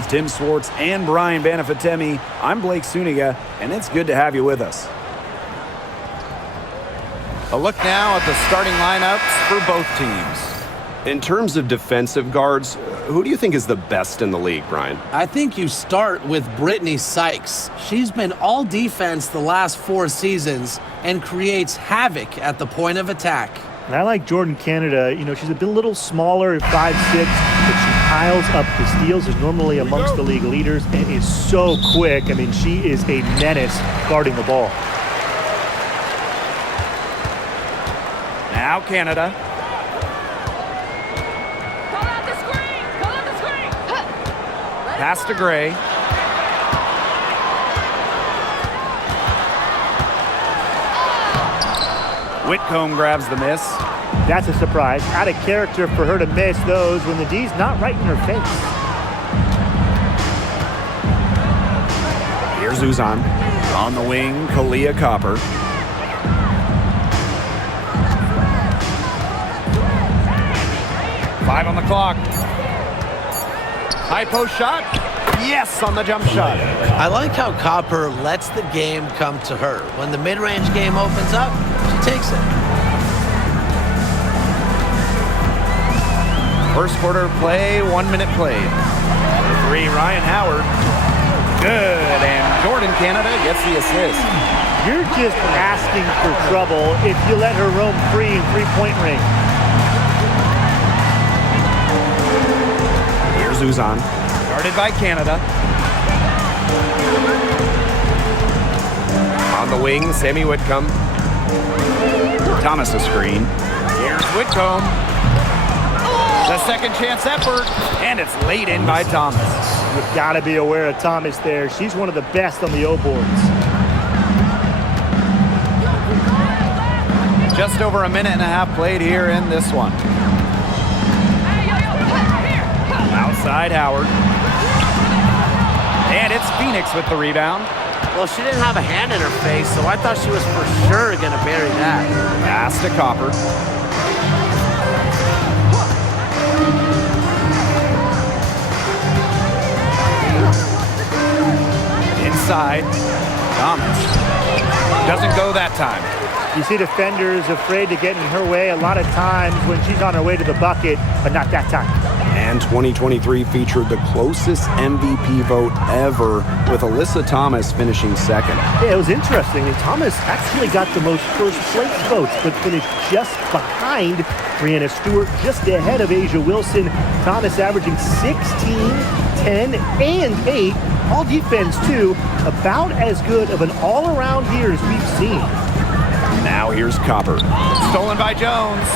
with Tim Swartz and Brian Banafitemi, I'm Blake Suniga, and it's good to have you with us. A look now at the starting lineups for both teams. In terms of defensive guards, who do you think is the best in the league, Brian? I think you start with Brittany Sykes. She's been all defense the last 4 seasons and creates havoc at the point of attack. And I like Jordan Canada. You know, she's a little smaller, 5'6", but she piles up the steals, is normally amongst the league leaders, and is so quick. I mean, she is a menace guarding the ball. Now Canada. Pass to Gray. Whitcomb grabs the miss. That's a surprise. Out of character for her to miss those when the D's not right in her face. Here's Uzan. On the wing, Kalia Copper. Five on the clock. High post shot. Yes, on the jump shot. I like how Copper lets the game come to her. When the mid-range game opens up, she takes it. First quarter play, 1 minute played. For 3, Ryan Howard. Good, and Jordan Canada gets the assist. You're just asking for trouble if you let her roam free in three-point range. Uzan, guarded by Canada. On the wing, Sammy Whitcomb. Thomas a screen. Here's Whitcomb. The second chance effort, and it's laid in by Thomas. You've got to be aware of Thomas there. She's one of the best on the O-boards. Just over a minute and a half played here in this one. Outside Howard. And it's Phoenix with the rebound. Well, she didn't have a hand in her face, so I thought she was for sure going to bury that. Pass to Copper. Inside. Thomas. Doesn't go that time. You see defenders afraid to get in her way a lot of times when she's on her way to the bucket, but not that time. And 2023 featured the closest MVP vote ever, with Alyssa Thomas finishing second. Yeah, it was interesting. And Thomas actually got the most first-place votes, but finished just behind Brianna Stewart, just ahead of Asia Wilson. Thomas averaging 16, 10, and 8. All defense, too. About as good of an all-around year as we've seen. Now here's Copper. Stolen by Jones.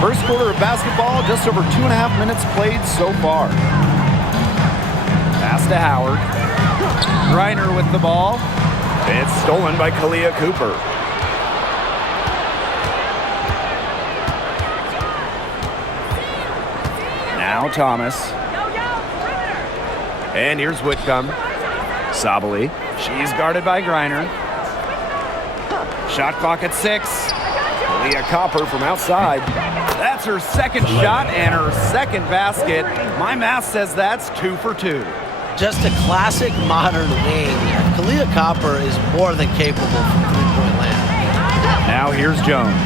First quarter of basketball, just over 2.5 minutes played so far. Pass to Howard. Griner with the ball. It's stolen by Kalia Cooper. Now Thomas. And here's Whitcomb. Sabali. She's guarded by Griner. Shot clock at 6. Kalia Copper from outside. That's her second shot and her second basket. My math says that's 2 for 2. Just a classic modern wing. Kalia Copper is more than capable from three-point land. Now here's Jones.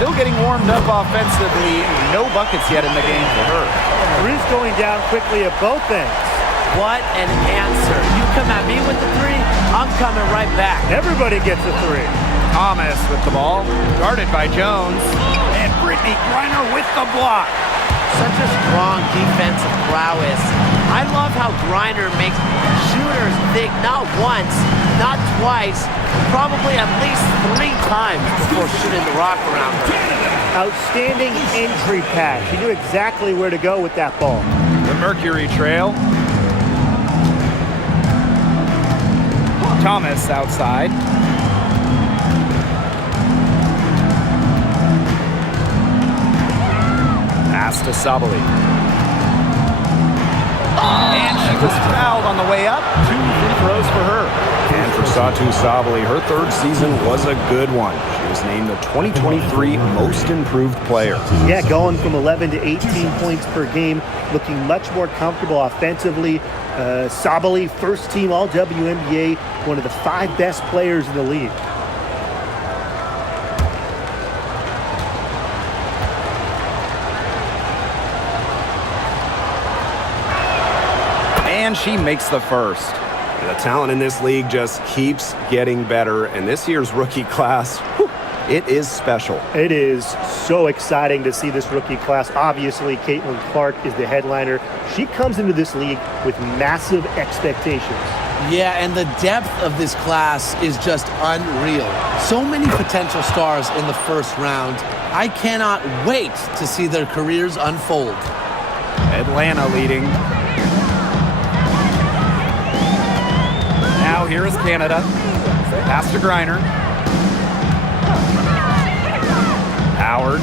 Still getting warmed up offensively. No buckets yet in the game for her. Ruth going down quickly at both ends. What an answer. You come at me with the 3, I'm coming right back. Everybody gets a 3. Thomas with the ball, guarded by Jones, and Brittany Griner with the block. Such a strong defensive prowess. I love how Griner makes shooters think not once, not twice, probably at least 3 times before shooting the rock around her. Outstanding entry pass. She knew exactly where to go with that ball. The Mercury trail. Thomas outside. Pass to Sabali. And she was fouled on the way up. 2 free throws for her. And for Satu Sabali, her third season was a good one. She was named the 2023 Most Improved Player. Yeah, going from 11 to 18 points per game, looking much more comfortable offensively. Sabally, first team all WNBA, one of the 5 best players in the league. And she makes the first. The talent in this league just keeps getting better, and this year's rookie class, whew, it is special. It is so exciting to see this rookie class. Obviously, Caitlin Clark is the headliner. She comes into this league with massive expectations. Yeah, and the depth of this class is just unreal. So many potential stars in the first round. I cannot wait to see their careers unfold. Atlanta leading. Now here is Canada. Pass to Griner. Howard.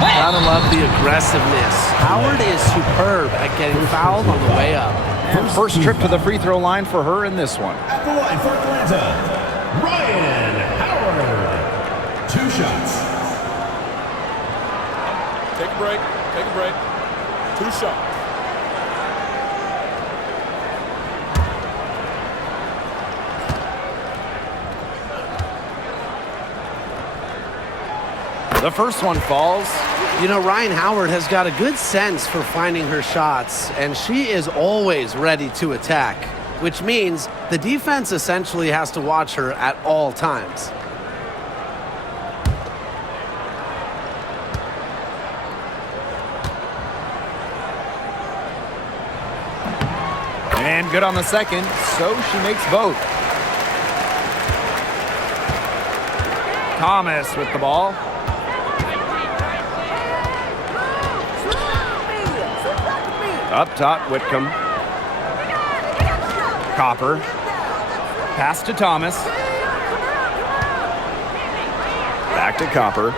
Gotta love the aggressiveness. Howard is superb at getting fouled on the way up. And first trip to the free throw line for her in this one. At the line for Atlanta, Ryan Howard. 2 shots. Take a break. Take a break. 2 shots. The first one falls. You know, Ryan Howard has got a good sense for finding her shots, and she is always ready to attack, which means the defense essentially has to watch her at all times. And good on the second, so she makes both. Thomas with the ball. Up top, Whitcomb. Copper. Pass to Thomas. Back to Copper.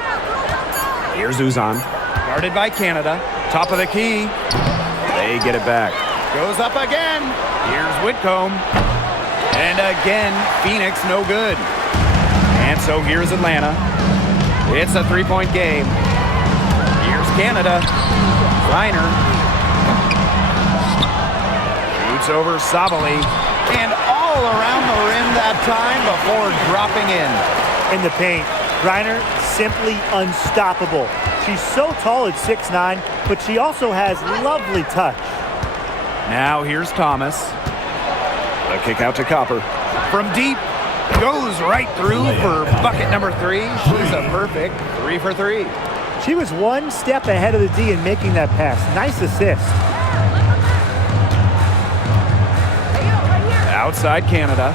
Here's Uzan. Guarded by Canada. Top of the key. They get it back. Goes up again. Here's Whitcomb. And again, Phoenix no good. And so here's Atlanta. It's a 3-point game. Here's Canada. Reiner. Shoots over Sabally. And all around the rim that time before dropping in. In the paint, Reiner simply unstoppable. She's so tall at 6'9", but she also has lovely touch. Now here's Thomas. A kick out to Copper. From deep, goes right through for bucket number 3. She's a perfect 3 for 3. She was one step ahead of the D in making that pass. Nice assist. Outside Canada.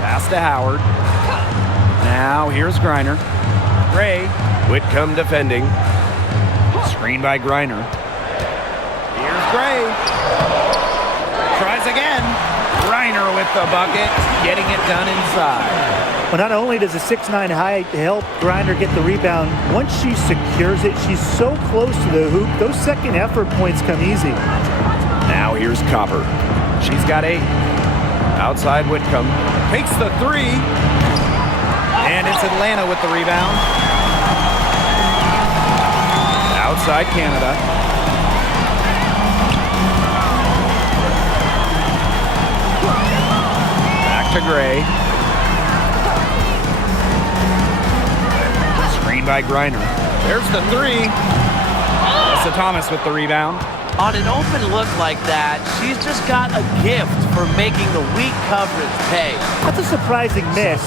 Pass to Howard. Now here's Griner. Gray. Whitcomb defending. Screen by Griner. Here's Gray. Tries again. Griner with the bucket, getting it done inside. Well, not only does a 6'9" height help Griner get the rebound, once she secures it, she's so close to the hoop, those second effort points come easy. Now here's Copper. She's got 8. Outside Whitcomb. Takes the 3. And it's Atlanta with the rebound. Outside Canada. Back to Gray. Screen by Griner. There's the 3. Melissa Thomas with the rebound. On an open look like that, she's just got a gift for making the weak coverage pay. That's a surprising miss.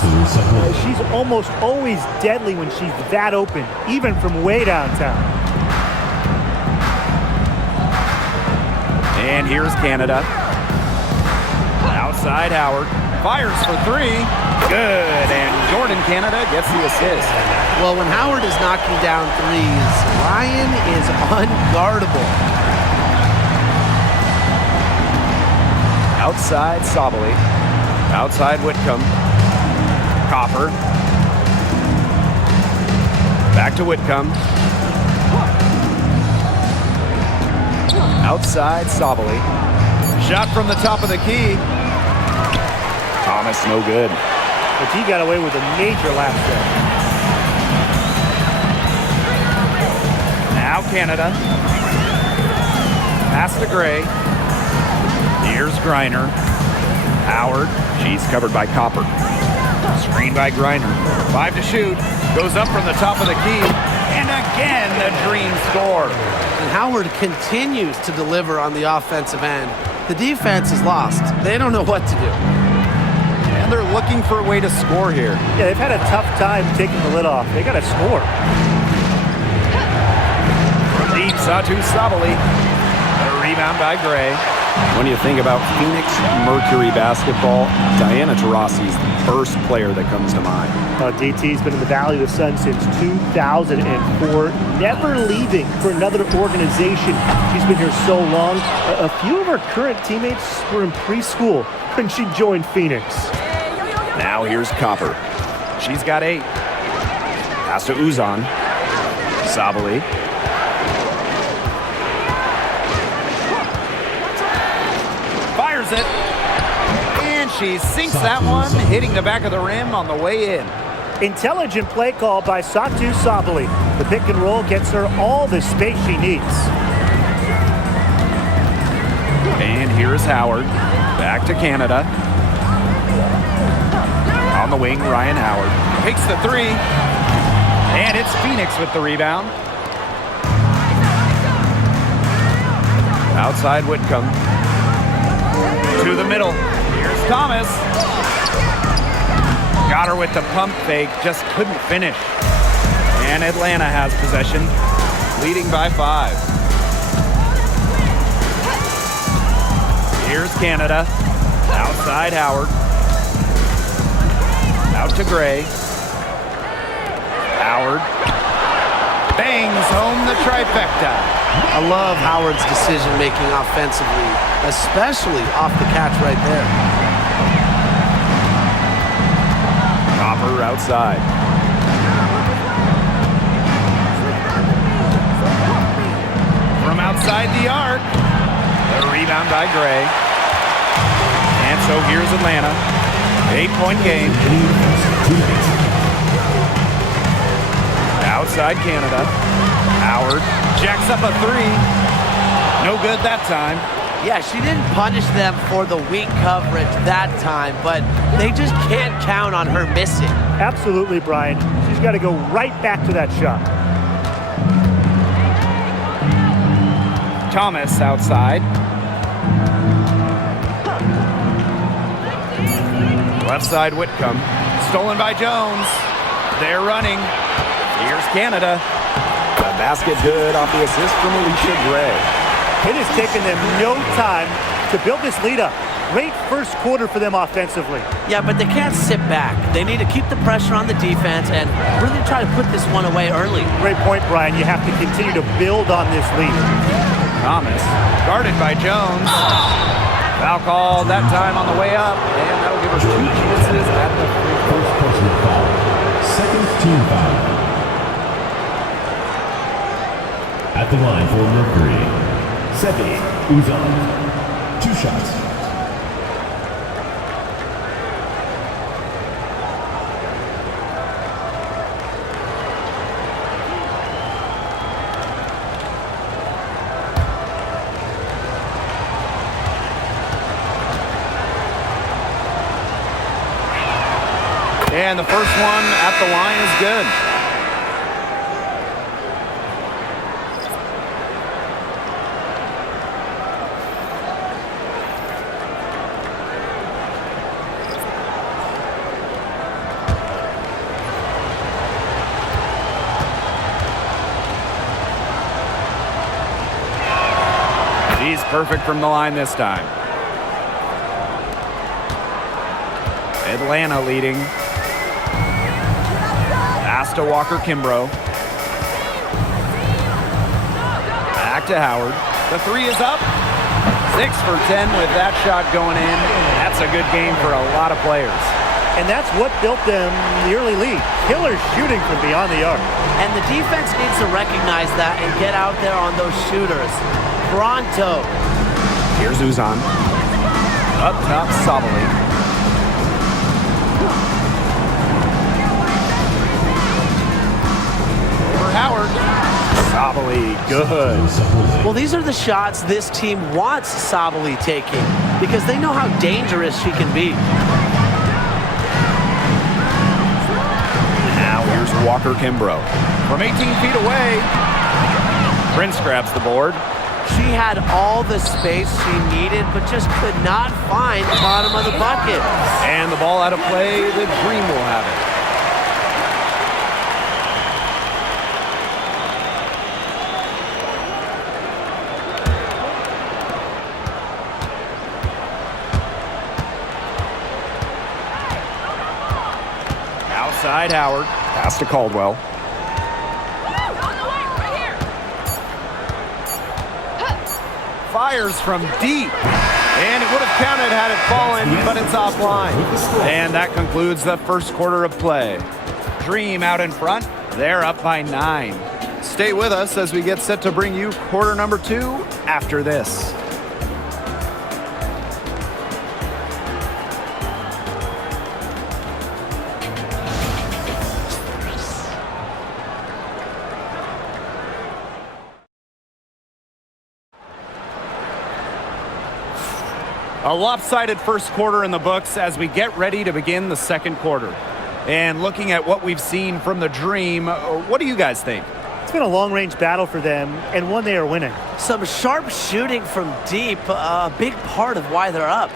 She's almost always deadly when she's that open, even from way downtown. And here's Canada. Outside Howard. Fires for 3. Good. And Jordan Canada gets the assist. Well, when Howard is knocking down threes, Ryan is unguardable. Outside Sabally. Outside Whitcomb. Copper. Back to Whitcomb. Outside Sabally. Shot from the top of the key. Thomas no good. But he got away with a major lap step. Now Canada. Pass to Gray. Here's Griner. Howard. She's covered by Copper. Screen by Griner. 5 to shoot. Goes up from the top of the key. And again, the dream score. And Howard continues to deliver on the offensive end. The defense is lost. They don't know what to do. And they're looking for a way to score here. Yeah, they've had a tough time taking the lid off. They got to score. Deep, Satu Sabali. A rebound by Gray. When you think about Phoenix Mercury basketball, Diana Taurasi's the first player that comes to mind. DT's been in the Valley of the Sun since 2004, never leaving for another organization. She's been here so long. A few of her current teammates were in preschool when she joined Phoenix. Now here's Copper. She's got 8. Pass to Uzan. Sabali. Fires it. And she sinks that one, hitting the back of the rim on the way in. Intelligent play call by Satu Sabali. The pick and roll gets her all the space she needs. And here's Howard. Back to Canada. On the wing, Ryan Howard. Takes the 3. And it's Phoenix with the rebound. Outside Whitcomb. To the middle. Here's Thomas. Got her with the pump fake, just couldn't finish. And Atlanta has possession, leading by 5. Here's Canada. Outside Howard. Out to Gray. Howard. Bangs home the trifecta. I love Howard's decision-making offensively, especially off the catch right there. Copper outside. From outside the arc. The rebound by Gray. And so here's Atlanta. 8-point game. Outside Canada. Howard jacks up a 3. No good that time. Yeah, she didn't punish them for the weak coverage that time, but they just can't count on her missing. Absolutely, Brian. She's got to go right back to that shot. Thomas outside. Left side Whitcomb. Stolen by Jones. They're running. Here's Canada. The basket good off the assist from Alicia Gray. It has taken them no time to build this lead up. Great first quarter for them offensively. Yeah, but they can't sit back. They need to keep the pressure on the defense and really try to put this one away early. Great point, Brian. You have to continue to build on this lead. Thomas guarded by Jones. Foul call that time on the way up, and that'll give us 2 chances at the First personal foul. Second team foul. At the line for Mercury, Sebi Uzan. 2 shots. And the first one at the line is good. He's perfect from the line this time. Atlanta leading. Pass to Walker-Kimbrough. Back to Howard. The 3 is up. 6 for 10 with that shot going in. That's a good game for a lot of players. And that's what built them the early lead. Killer shooting from beyond the arc. And the defense needs to recognize that and get out there on those shooters. Pronto. Here's Uzan. Up top, Sabali. Howard Sabali, good. Well, these are the shots this team wants Sabali taking because they know how dangerous she can be. Now here's Walker Kimbrough. From 18 feet away, Prince grabs the board. She had all the space she needed, but just could not find the bottom of the bucket. And the ball out of play, the Dream will have it. Outside Howard. Pass to Caldwell. Fires from deep. And it would have counted had it fallen, but it's offline. And that concludes the first quarter of play. Dream out in front. They're up by 9. Stay with us as we get set to bring you quarter number 2 after this. A lopsided first quarter in the books as we get ready to begin the second quarter. And looking at what we've seen from the Dream, what do you guys think? It's been a long-range battle for them, and one they are winning. Some sharp shooting from deep, a big part of why they're up.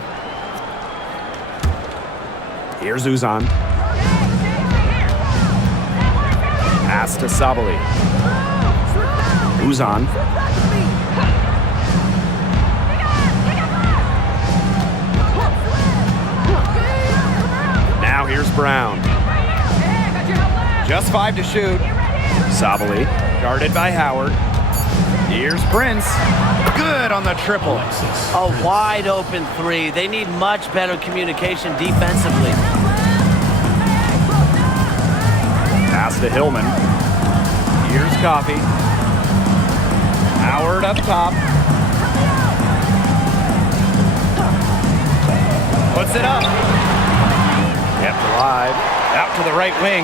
Here's Uzan. Pass to Sabali. Uzan. Now here's Brown. Just 5 to shoot. Sabali, guarded by Howard. Here's Prince. Good on the triple. A wide open 3. They need much better communication defensively. Pass to Hillman. Here's Coffey. Howard up top. Puts it up. Kept alive. Out to the right wing.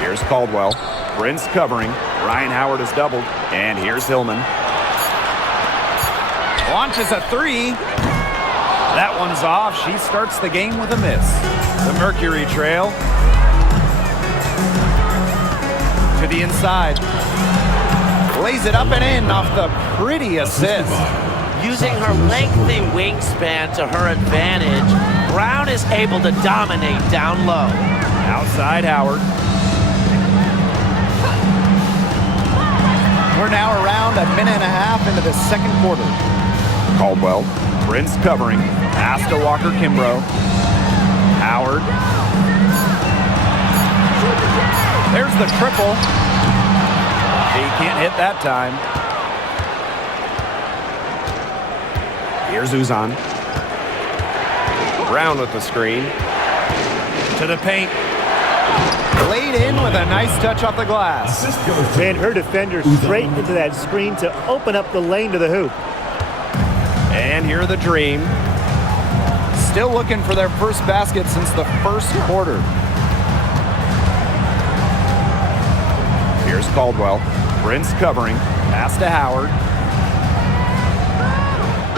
Here's Caldwell. Prince covering. Ryan Howard is doubled. And here's Hillman. Launches a 3. That one's off. She starts the game with a miss. The Mercury trail. To the inside. Lays it up and in off the pretty assist. Using her lengthy wingspan to her advantage, Brown is able to dominate down low. Outside Howard. We're now around a minute and a half into the second quarter. Caldwell. Prince covering. Pass to Walker Kimbrough. Howard. There's the triple. He can't hit that time. Here's Uzan. Brown with the screen. To the paint. Laid in with a nice touch off the glass. Ran her defender straight into that screen to open up the lane to the hoop. And here the Dream. Still looking for their first basket since the first quarter. Here's Caldwell. Prince covering. Pass to Howard.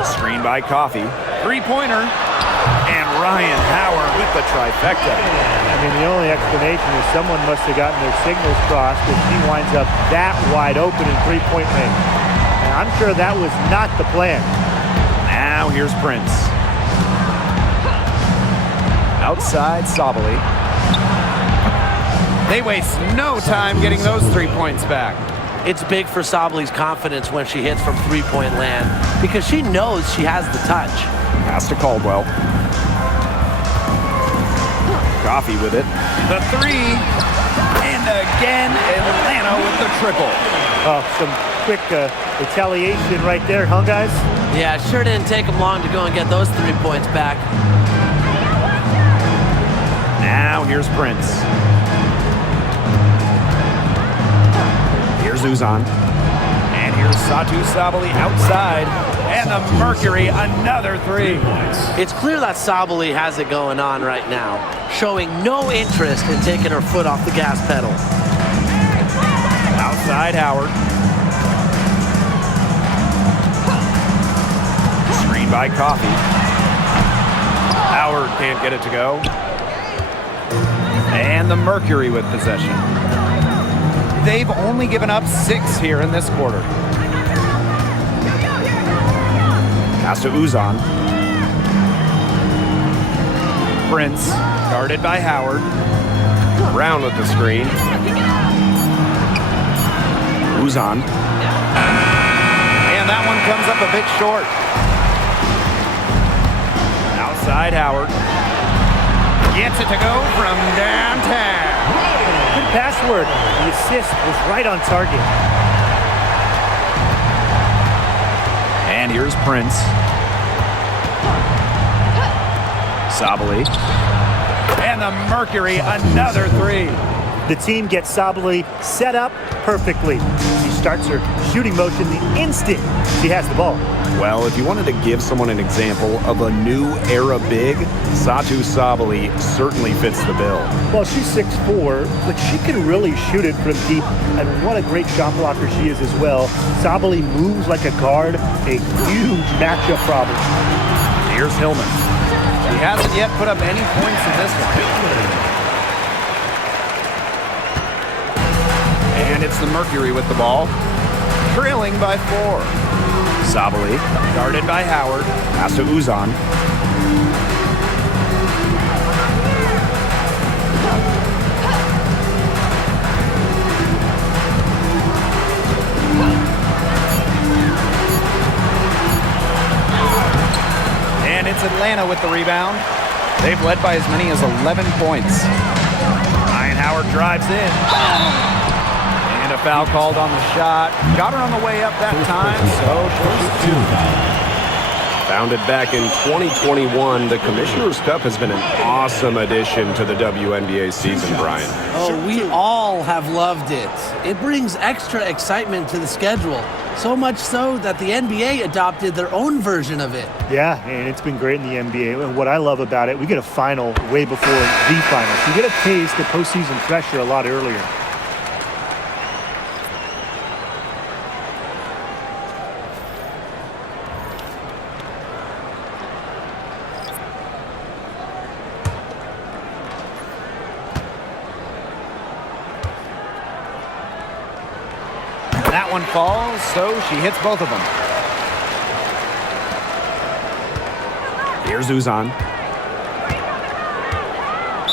Screen by Coffey. Three-pointer. And Ryan Howard with the trifecta. I mean, the only explanation is someone must have gotten their signals crossed if she winds up that wide open in three-point range. And I'm sure that was not the plan. Now here's Prince. Outside Sabali. They waste no time getting those 3 points back. It's big for Sabali's confidence when she hits from three-point land because she knows she has the touch. Pass to Caldwell. Coffey with it. The 3. And again, Atlanta with the triple. Oh, some quick retaliation right there, huh, guys? Yeah, it sure didn't take them long to go and get those 3 points back. Now here's Prince. Here's Uzan. And Here's Satu Sabali outside. And the Mercury, another three. It's clear that Sabali has it going on right now, showing no interest in taking her foot off the gas pedal. Outside Howard. Screen by Coffey. Howard can't get it to go. And the Mercury with possession. They've only given up 6 here in this quarter. Pass to Uzan. Prince, guarded by Howard. Brown with the screen. Uzan. And that one comes up a bit short. Outside Howard. Gets it to go from downtown. Good password. The assist was right on target. And here's Prince. Sabali. And the Mercury, another three. The team gets Sabali set up perfectly. She starts her shooting motion the instant she has the ball. Well, if you wanted to give someone an example of a new era big, Satu Sabali certainly fits the bill. Well, she's 6'4", but she can really shoot it from deep, and what a great shot blocker she is as well. Sabali moves like a guard, a huge matchup problem. Here's Hillman. He hasn't yet put up any points in this one. And it's the Mercury with the ball, trailing by 4. Sabali, guarded by Howard. Pass to Uzan. And it's Atlanta with the rebound. They've led by as many as 11 points. Ryan Howard drives in. And a foul called on the shot. Got her on the way up that time, so she'll shoot 2. Founded back in 2021, the Commissioner's Cup has been an awesome addition to the WNBA season, Brian. Oh, we all have loved it. It brings extra excitement to the schedule. So much so that the NBA adopted their own version of it. Yeah, and it's been great in the NBA. And what I love about it, we get a final way before the finals. You get a taste of postseason pressure a lot earlier. That one falls, so she hits both of them. Here's Uzan.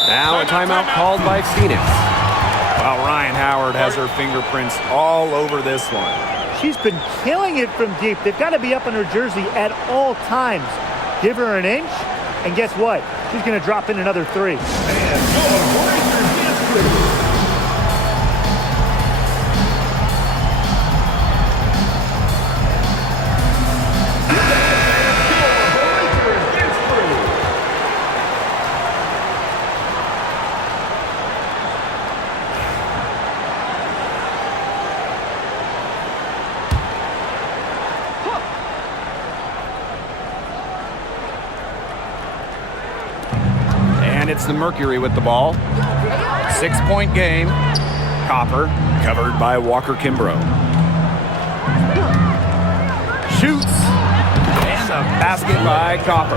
Now a timeout called by Phoenix. While Ryan Howard has her fingerprints all over this one. She's been killing it from deep. They've got to be up in her jersey at all times. Give her an inch, and guess what? She's going to drop in another 3. And it's the Mercury with the ball. 6-point game. Copper, covered by Walker Kimbrough. Shoots. And a basket by Copper.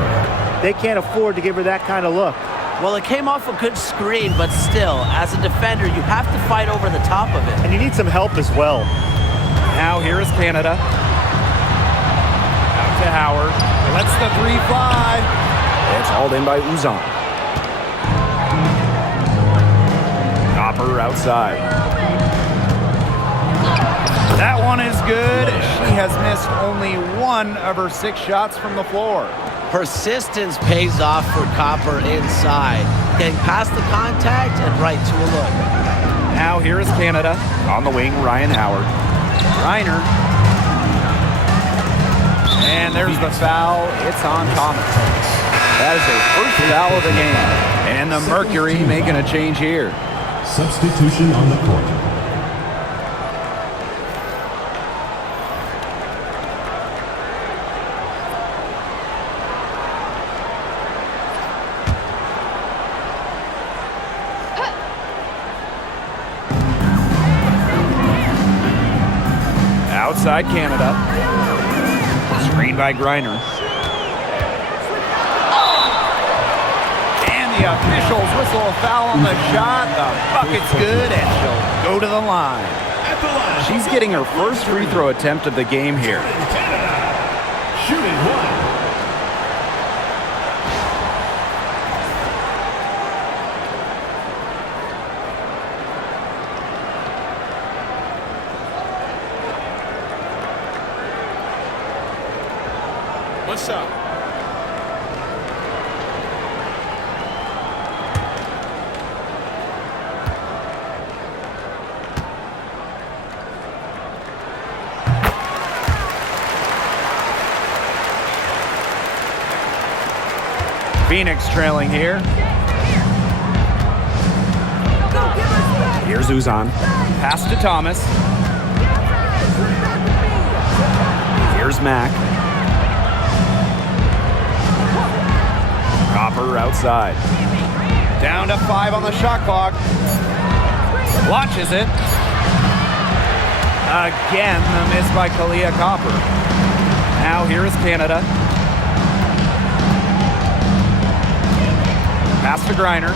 They can't afford to give her that kind of look. Well, it came off a good screen, but still, as a defender, you have to fight over the top of it. And you need some help as well. Now here is Canada. Out to Howard. Lets the 3 fly. It's hauled in by Uzan. Copper outside. That one is good. She has missed only 1 of her 6 shots from the floor. Persistence pays off for Copper inside. Getting past the contact and right to a look. Now here is Canada. On the wing, Ryan Howard. Reiner. And there's the foul. It's on Thomas. That is a first foul of the game. And the Mercury making a change here. Substitution on the court. Outside Canada. Screen by Griner. And the officials whistle a foul on the shot. The bucket's good, and she'll go to the line. She's getting her first free throw attempt of the game here. Shooting one. One shot. Phoenix trailing here. Here's Uzan. Pass to Thomas. Here's Mack. Copper outside. Down to 5 on the shot clock. Launches it. Again, the miss by Kalia Copper. Now here is Canada. Pass to Griner.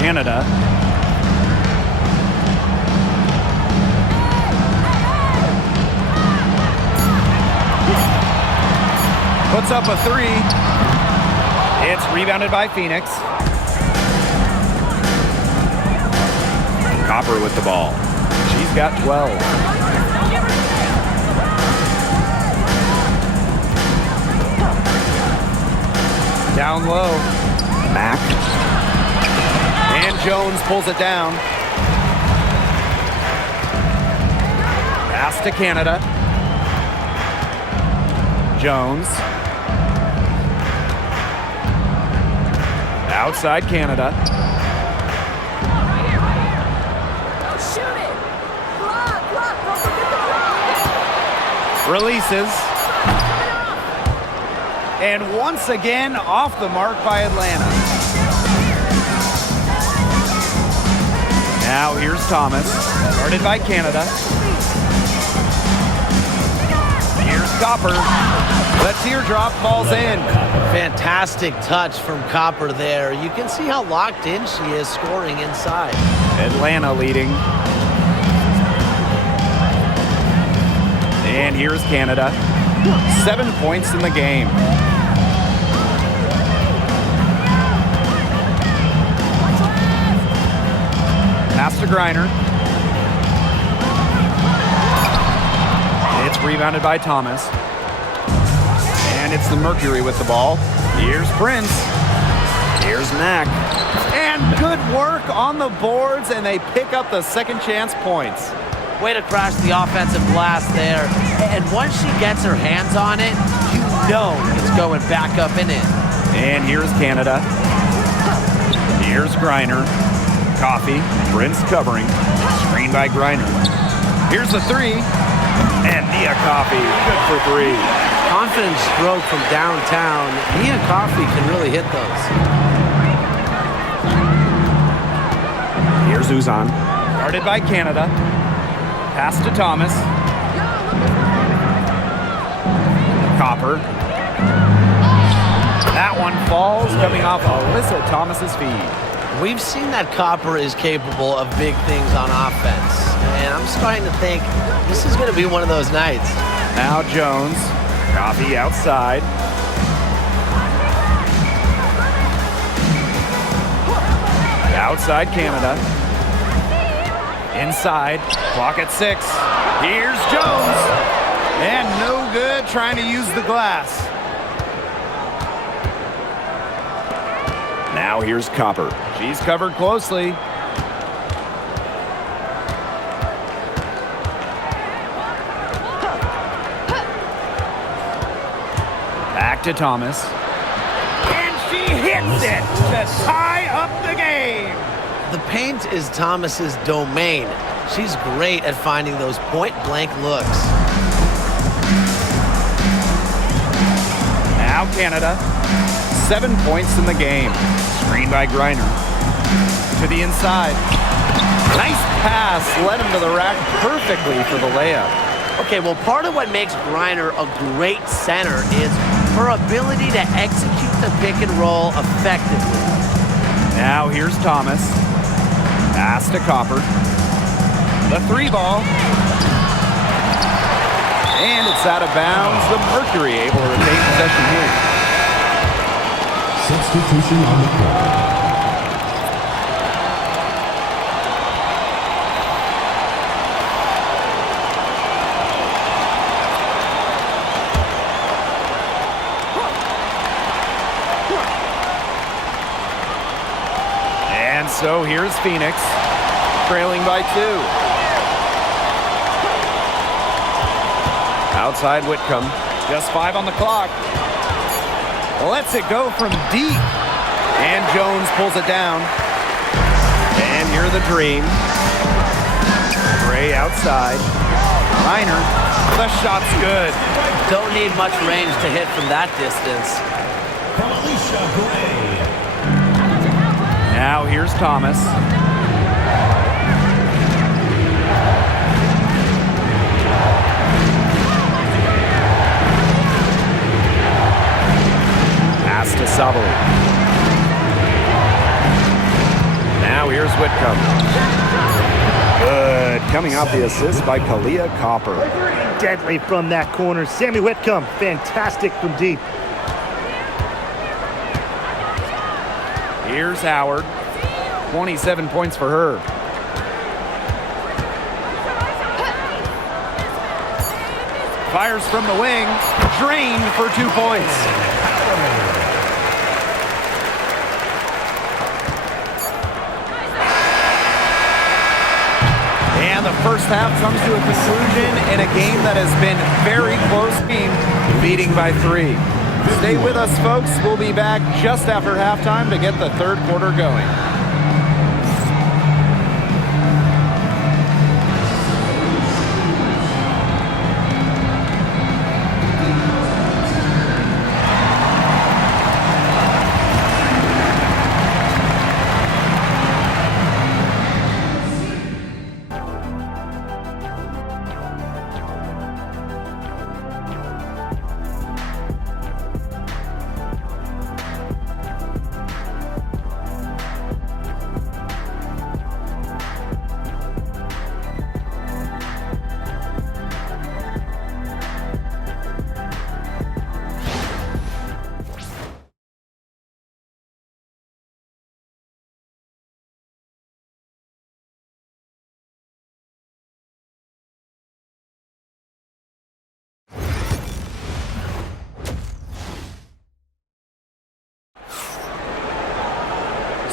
Canada. Puts up a 3. It's rebounded by Phoenix. Copper with the ball. She's got 12. Down low. Mack. And Jones pulls it down. Pass to Canada. Jones. Outside Canada. Shoot it! Block! Don't forget the block! Releases. And once again, off the mark by Atlanta. Now here's Thomas. Guarded by Canada. Here's Copper. The teardrop falls in. Fantastic touch from Copper there. You can see how locked in she is scoring inside. Atlanta leading. And here's Canada. 7 points in the game. Pass to Griner. It's rebounded by Thomas. And it's the Mercury with the ball. Here's Prince. Here's Mack. And good work on the boards, and they pick up the second chance points. Way to crash the offensive glass there. And once she gets her hands on it, you know it's going back up and in. And here's Canada. Here's Griner. Coffee. Prince covering. Screen by Griner. Here's the 3. And Nia Coffee. Good for 3. Confident stroke from downtown. Nia Coffee can really hit those. Here's Uzan. Guarded by Canada. Pass to Thomas. Copper. That one falls, coming off Alyssa Thomas's feed. We've seen that Copper is capable of big things on offense. And I'm starting to think this is going to be one of those nights. Now Jones. Coffee outside. Outside Canada. Inside. Clock at 6. Here's Jones. And no good, trying to use the glass. Now here's Copper. She's covered closely. Back to Thomas. And she hits it to tie up the game. The paint is Thomas's domain. She's great at finding those point-blank looks. Now Canada. 7 points in the game. Screen by Griner. To the inside. Nice pass, led him to the rack perfectly for the layup. Okay, well, part of what makes Griner a great center is her ability to execute the pick and roll effectively. Now here's Thomas. Pass to Copper. The 3-ball. And it's out of bounds. The Mercury able to retain possession here. Substitution on the court. And so here's Phoenix, trailing by 2. Outside Whitcomb, just 5 on the clock. Lets it go from deep. And Jones pulls it down. And here the Dream. Gray outside. Reiner, the shot's good. Don't need much range to hit from that distance. Now here's Thomas. Pass to Sabali. Now here's Whitcomb. Good. Coming off the assist by Kalia Copper. Deadly from that corner. Sammy Whitcomb, fantastic from deep. Here's Howard. 27 points for her. Fires from the wing. Drained for 2 points. And the first half comes to a conclusion in a game that has been very close game, leading by 3. Stay with us, folks. We'll be back just after halftime to get the third quarter going.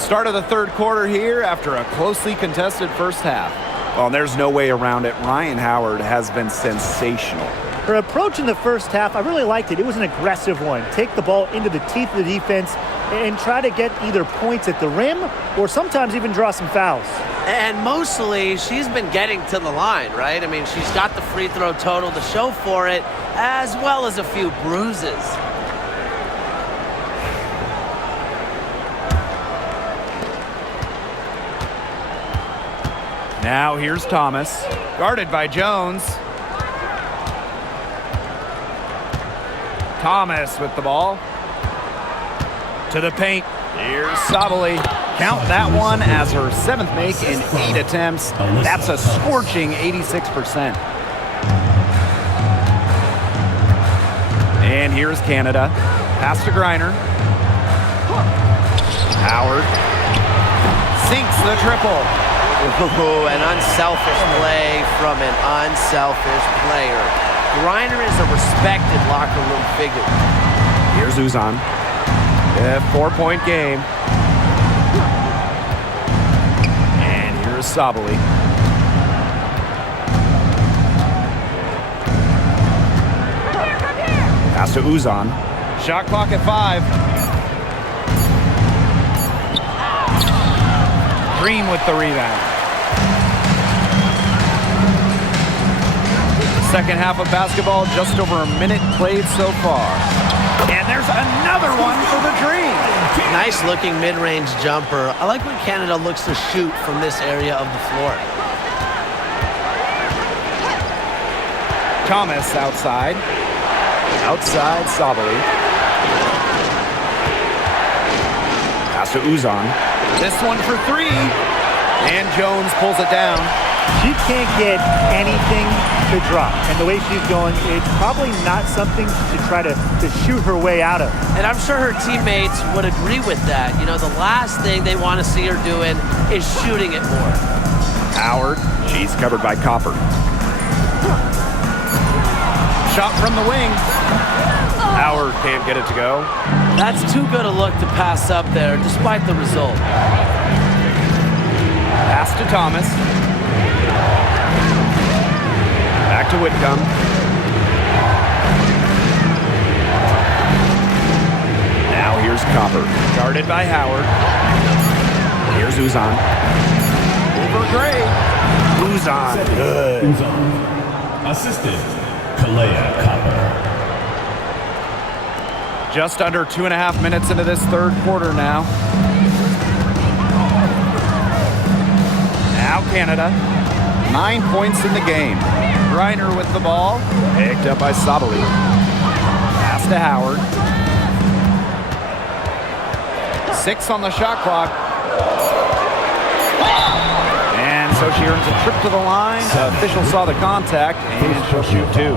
Start of the third quarter here after a closely contested first half. Well, there's no way around it. Ryan Howard has been sensational. Her approach in the first half, I really liked it. It was an aggressive one. Take the ball into the teeth of the defense and try to get either points at the rim or sometimes even draw some fouls. And mostly, she's been getting to the line, right? I mean, she's got the free throw total to show for it, as well as a few bruises. Now here's Thomas, guarded by Jones. Thomas with the ball. To the paint. Here's Sabali. Count that one as her 7th make in 8 attempts. That's a scorching 86%. And here's Canada. Pass to Griner. Howard sinks the triple. Ooh, an unselfish play from an unselfish player. Griner is a respected locker room figure. Here's Uzan. A 4-point game. And here's Sabali. Pass to Uzan. Shot clock at 5. Green with the rebound. Second half of basketball, just over a minute played so far. And there's another one for the Dream. Nice looking mid-range jumper. I like when Canada looks to shoot from this area of the floor. Thomas outside. Outside Sabali. Pass to Uzan. This one for three. And Jones pulls it down. She can't get anything to drop. And the way she's going, it's probably not something to try to shoot her way out of. And I'm sure her teammates would agree with that. You know, the last thing they want to see her doing is shooting it more. Howard. She's covered by Copper. Shot from the wing. Howard can't get it to go. That's too good a look to pass up there, despite the result. Pass to Thomas. Back to Whitcomb. Now here's Copper. Guarded by Howard. Here's Uzan. Over Gray. Uzan. Good. Uzan. Assistant, Kalea Copper. Just under 2.5 minutes into this third quarter now. Now Canada. 9 points in the game. Griner with the ball. Picked up by Sabali. Pass to Howard. 6 on the shot clock. And so she earns a trip to the line. The official saw the contact, and she'll shoot 2.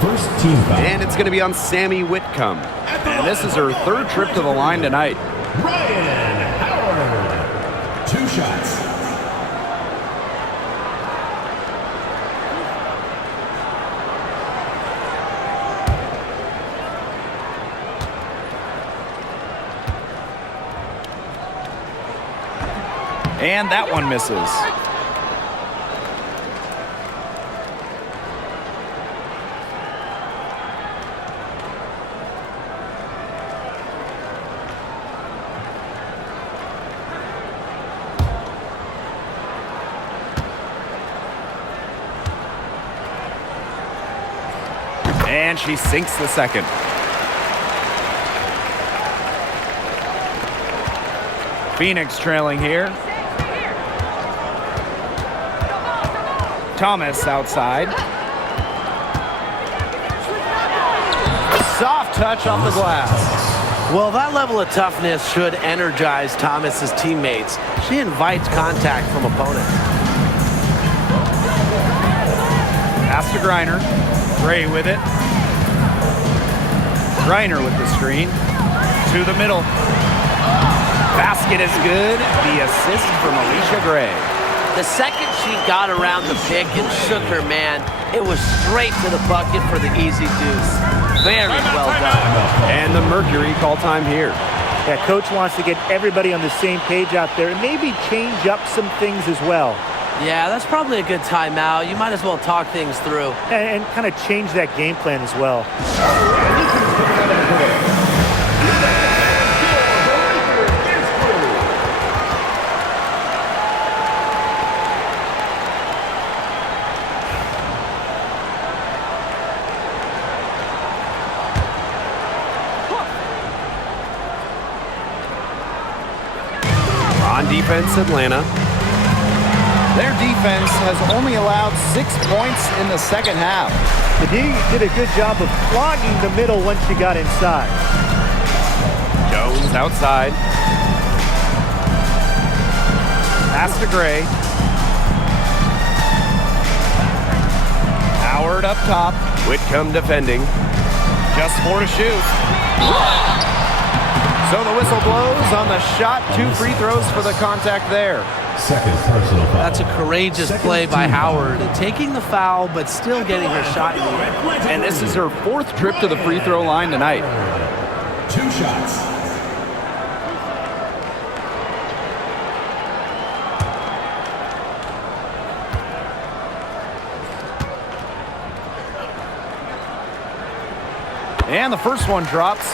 First team foul. And it's going to be on Sammy Whitcomb. And this is her third trip to the line tonight. Ryan Howard. 2 shots. And that one misses. And she sinks the second. Phoenix trailing here. Thomas outside. Soft touch off the glass. Well, that level of toughness should energize Thomas's teammates. She invites contact from opponents. Pass to Griner. Gray with it. Griner with the screen. To the middle. Basket is good. The assist from Alicia Gray. The second she got around the pick and shook her man, it was straight to the bucket for the easy deuce. Very well done. And the Mercury call time here. Yeah, coach wants to get everybody on the same page out there and maybe change up some things as well. Yeah, that's probably a good timeout. You might as well talk things through. And kind of change that game plan as well. On defense, Atlanta. Their defense has only allowed 6 points in the second half. The D did a good job of clogging the middle once she got inside. Jones outside. Pass to Gray. Howard up top. Whitcomb defending. Just 4 to shoot. So the whistle blows on the shot. 2 free throws for the contact there. Second personal foul. That's a courageous play by Howard, taking the foul but still getting her shot in the air. And this is her 4th trip to the free throw line tonight. 2 shots. And the first one drops.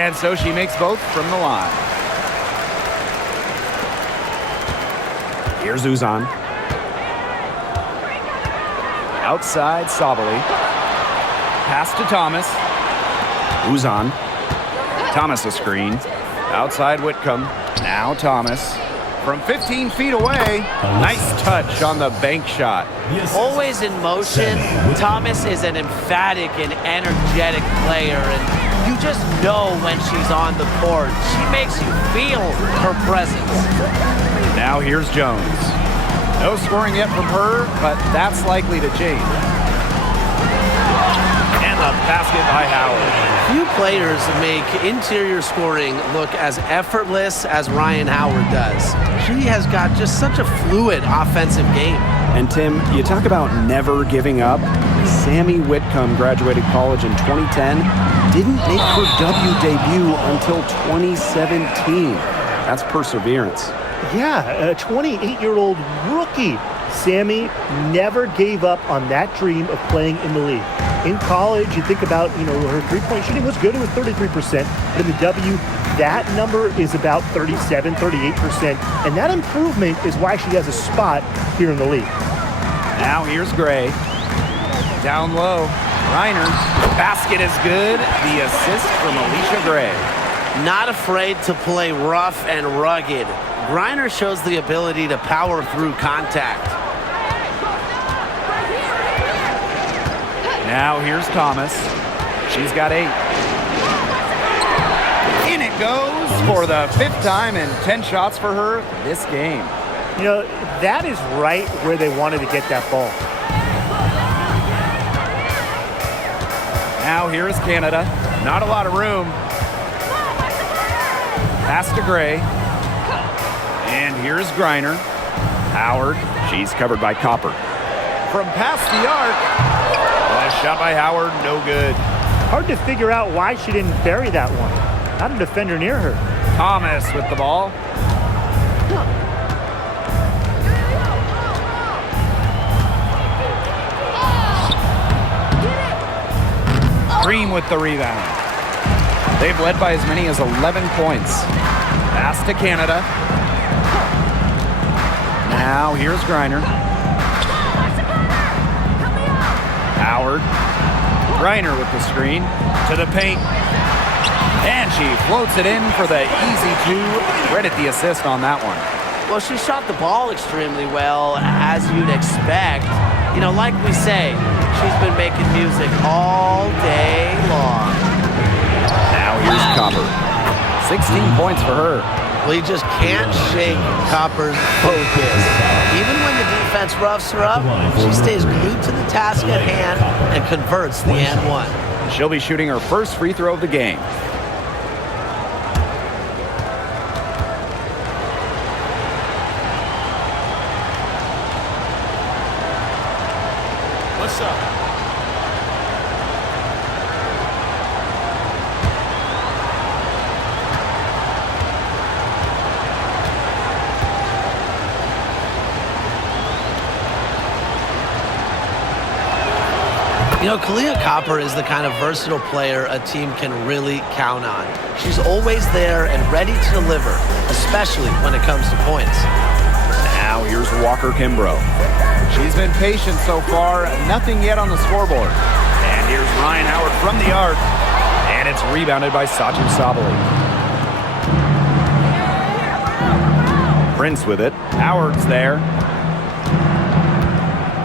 And so she makes both from the line. Here's Uzan. Outside Sabali. Pass to Thomas. Uzan. Thomas a screen. Outside Whitcomb. Now Thomas. From 15 feet away. Nice touch on the bank shot. Always in motion, Thomas is an emphatic and energetic player, and you just know when she's on the court. She makes you feel her presence. Now here's Jones. No scoring yet from her, but that's likely to change. And the basket by Howard. Few players make interior scoring look as effortless as Ryan Howard does. She has got just such a fluid offensive game. And Tim, you talk about never giving up. Sammy Whitcomb graduated college in 2010, didn't make her W debut until 2017. That's perseverance. Yeah, a 28-year-old rookie. Sammy never gave up on that dream of playing in the league. In college, you think about, her three-point shooting was good. It was 33%. But in the W, that number is about 37, 38%. And that improvement is why she has a spot here in the league. Now here's Gray. Down low. Reiner. Basket is good. The assist from Alicia Gray. Not afraid to play rough and rugged. Griner shows the ability to power through contact. Now here's Thomas. She's got 8. In it goes for the 5th time and 10 shots for her this game. That is right where they wanted to get that ball. Now here is Canada. Not a lot of room. Pass to Gray. And here's Griner. Howard. She's covered by Copper. From past the arc. A shot by Howard. No good. Hard to figure out why she didn't bury that one. Not a defender near her. Thomas with the ball. Green with the rebound. They've led by as many as 11 points. Pass to Canada. Now here's Griner. Howard. Griner with the screen. To the paint. And she floats it in for the easy 2. Credit the assist on that one. Well, she shot the ball extremely well, as you'd expect. Like we say, she's been making music all day long. Now here's Copper. 16 points for her. Well, you just can't shake Copper's focus. Even when the defense roughs her up, she stays glued to the task at hand and converts the and one. She'll be shooting her first free throw of the game. What's up? Kalia Copper is the kind of versatile player a team can really count on. She's always there and ready to deliver, especially when it comes to points. Now here's Walker Kimbrough. She's been patient so far, nothing yet on the scoreboard. And here's Ryan Howard from the arc, and it's rebounded by Satu Sabali. Prince with it. Howard's there.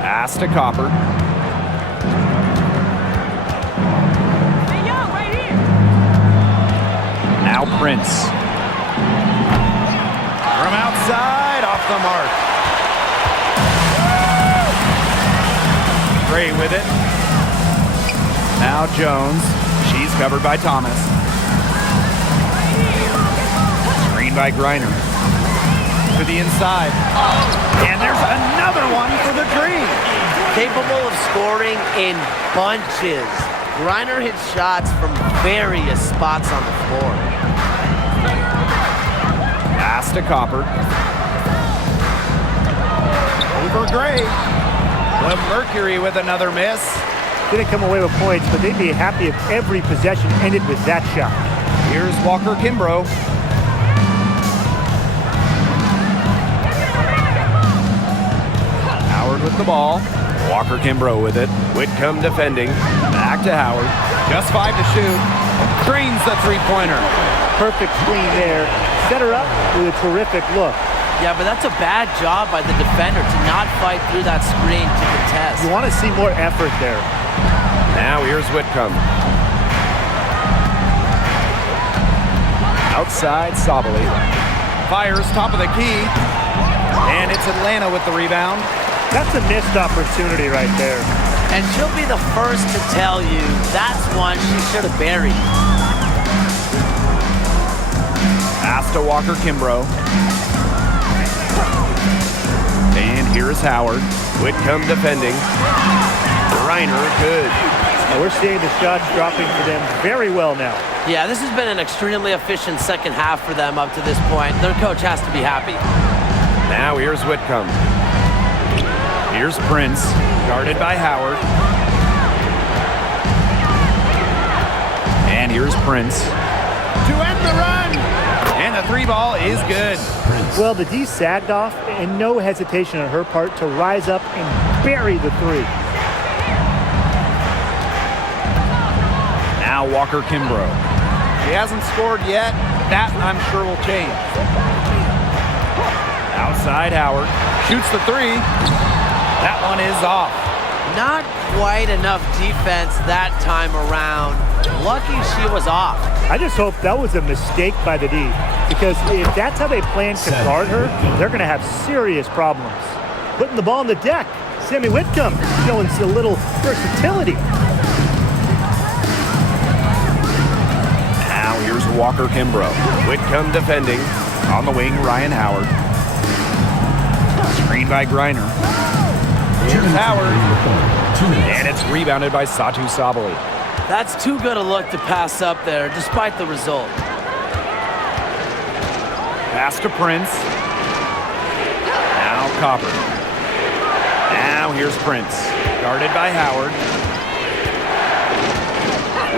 Pass to Copper. Now Prince. From outside, off the mark. Gray with it. Now Jones. She's covered by Thomas. Screened by Griner. To the inside. And there's another one for the Green. Capable of scoring in bunches. Griner hits shots from various spots on the floor. Pass to Copper. Over Gray. The Mercury with another miss. Didn't come away with points, but they'd be happy if every possession ended with that shot. Here's Walker Kimbrough. Howard with the ball. Walker Kimbrough with it. Whitcomb defending. Back to Howard. Just 5 to shoot. Drains the three-pointer. Perfect screen there. Set her up with a terrific look. Yeah, but that's a bad job by the defender to not fight through that screen to contest. You want to see more effort there. Now here's Whitcomb. Outside, Sabali. Fires top of the key. And it's Atlanta with the rebound. That's a missed opportunity right there. And she'll be the first to tell you that's one she should have buried. Pass to Walker Kimbrough. And here's Howard. Whitcomb defending. Reiner, good. Now we're seeing the shots dropping for them very well now. Yeah, this has been an extremely efficient second half for them up to this point. Their coach has to be happy. Now here's Whitcomb. Here's Prince, guarded by Howard. And here's Prince. To end the run! And the three ball is good. Well, the D sagged off, and no hesitation on her part to rise up and bury the three. Now Walker Kimbrough. She hasn't scored yet. That, I'm sure, will change. Outside Howard. Shoots the three. That one is off. Not quite enough defense that time around. Lucky she was off. I just hope that was a mistake by the D, because if that's how they plan to guard her, they're going to have serious problems. Putting the ball on the deck. Sammy Whitcomb showing a little versatility. Now here's Walker Kimbrough. Whitcomb defending. On the wing, Ryan Howard. Screen by Griner. Here's Howard. And it's rebounded by Satu Sabali. That's too good a look to pass up there, despite the result. Pass to Prince. Now Copper. Now here's Prince. Guarded by Howard.